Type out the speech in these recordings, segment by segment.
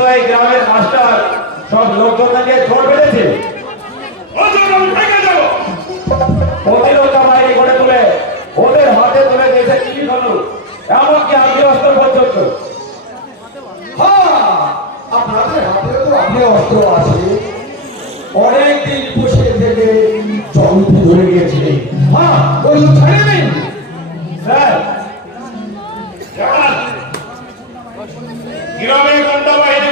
কিন্তু এই গ্রামের মাস্টার সব লোকজনকে দিয়ে ছোট পেটেছে প্রতিরক্ষা বাহিনী গড়ে তুলে ওদের হাতে তুলে দিয়েছে কি হলো এমনকি আগ্রস্ত্র পর্যন্ত। হ্যাঁ, আপনাদের হাতে তো আগে অস্ত্র আছে। অনেকদিন বসে থেকে জলটি ধরে গেছে। হ্যাঁ ওই ছাড়ে নেই স্যার গ্রামে ঘণ্টা বাহিনী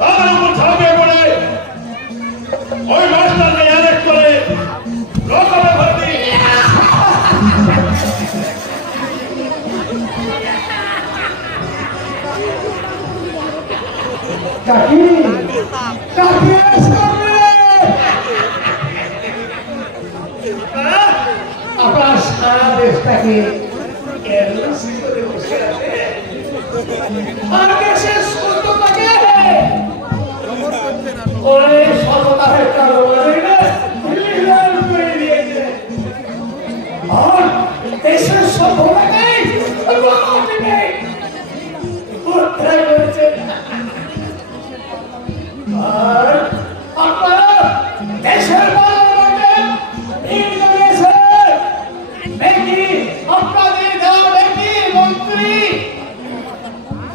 আমার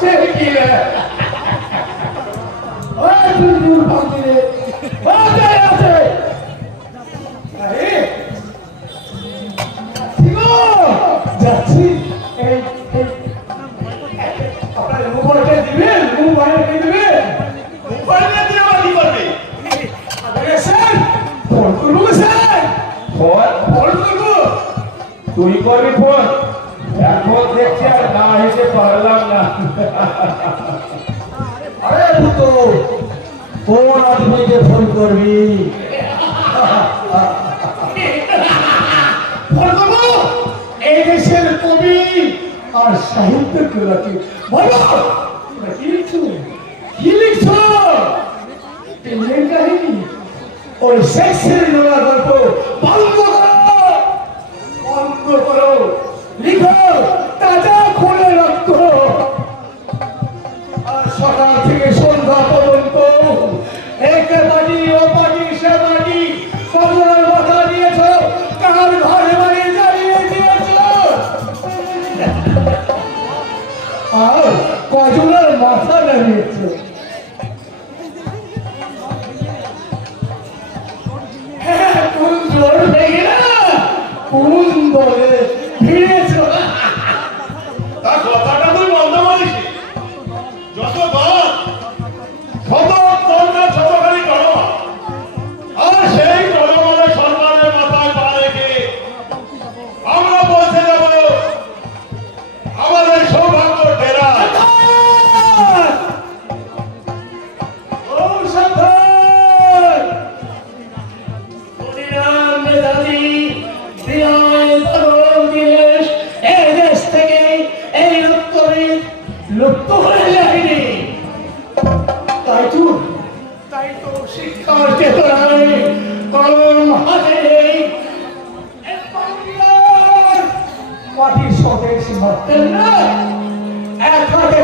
Take it. সকাল থেকে সন্ধ্যা লুপ্ত হয়ে যায়নি। তাই তো তাই তো শিক্ষার চেতনায় কলম মাটির স্বদেশ মারতেন না। এক হাতে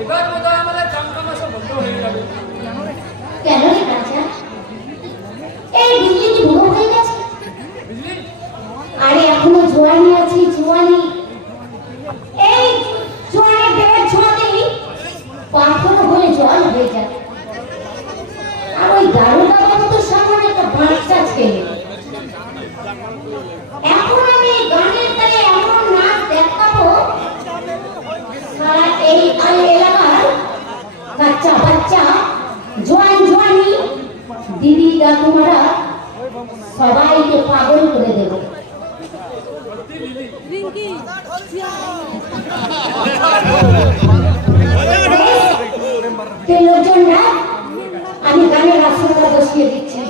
এবার বোধহয় আমাদের কামকামা সব বন্ধ হয়ে যাবে আরে এখনও জোয়ার নিয়ে ঠাকুমারা সবাইকে পাগল করে দেবে। আমি গানের আসনটা দিচ্ছি।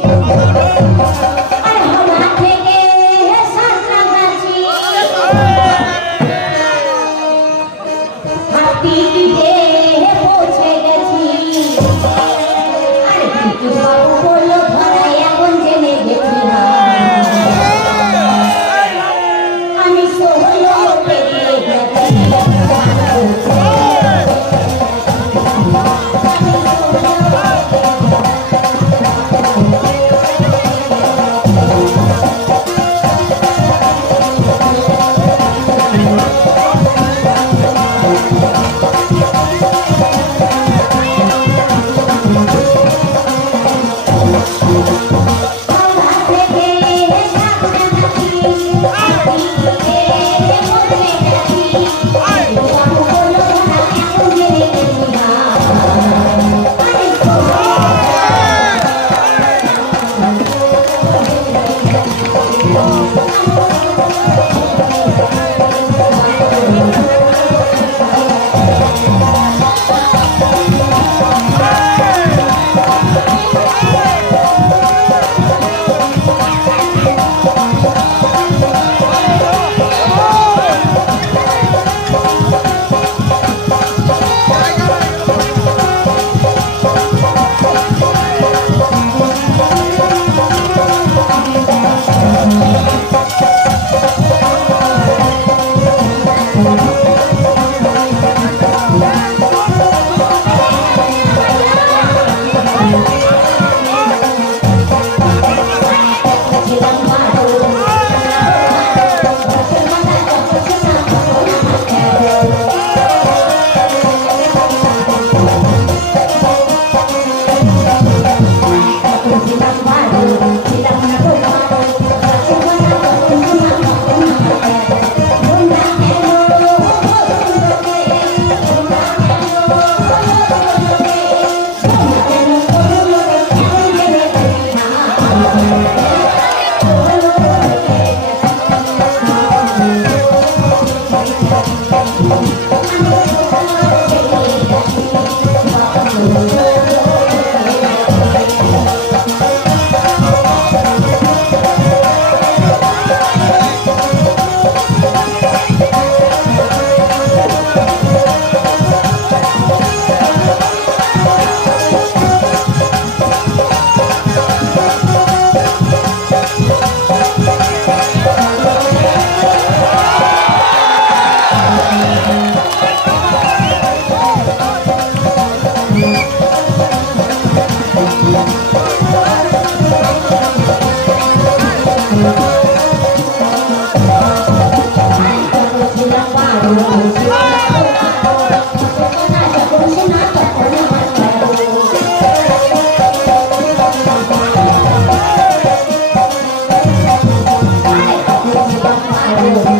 Gracias.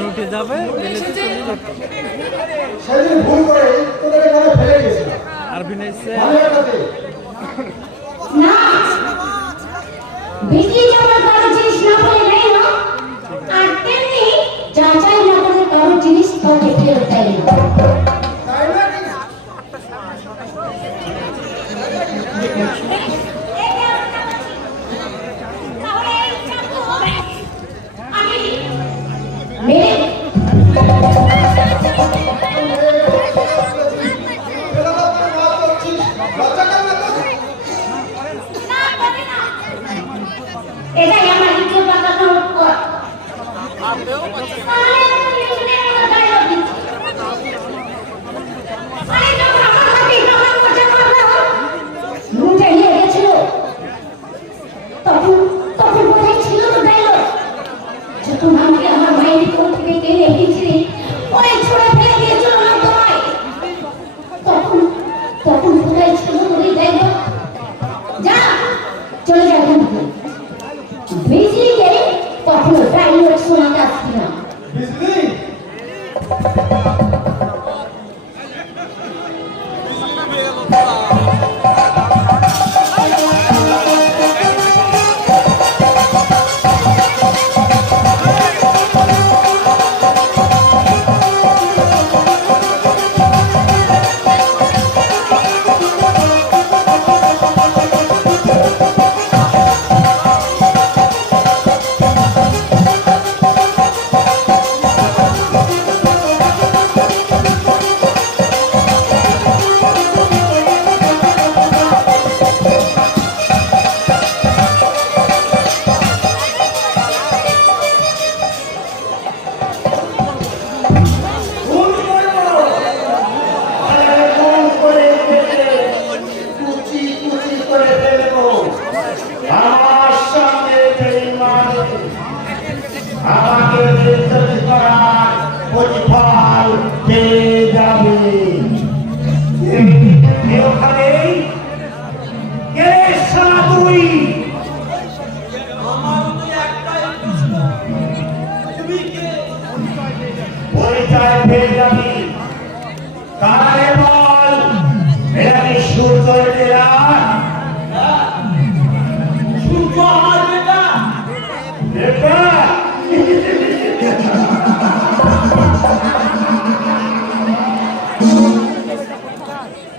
রুটে যাবে আর বিনাইছে Banyaknya.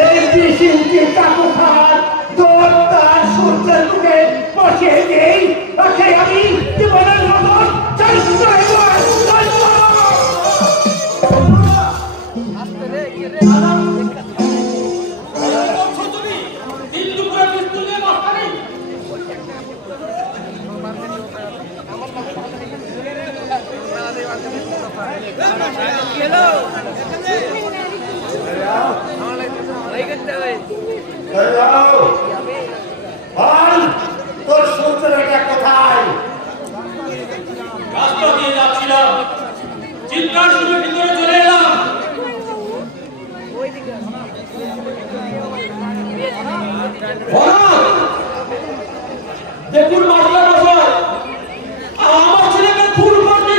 এই দেশি যে কাকু খাওয়ার তোর তার সূর্যের মুখে বসে দেই তাকে আমি জীবনের মতন Hello. Hello. সূত্রটা কোথায় রাস্তা দিয়ে যাচ্ছিলাম চিৎকার শুনে ভিতরে এলাম দেখুন মাস্টার মশাই আমার ছেলেকে খুন করতে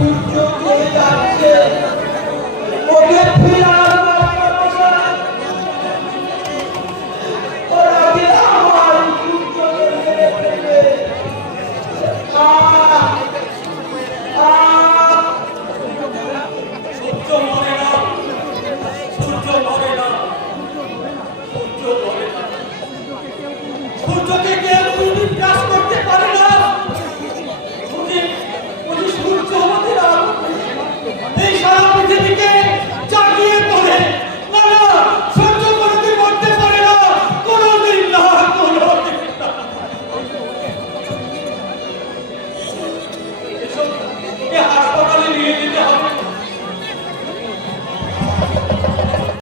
Porque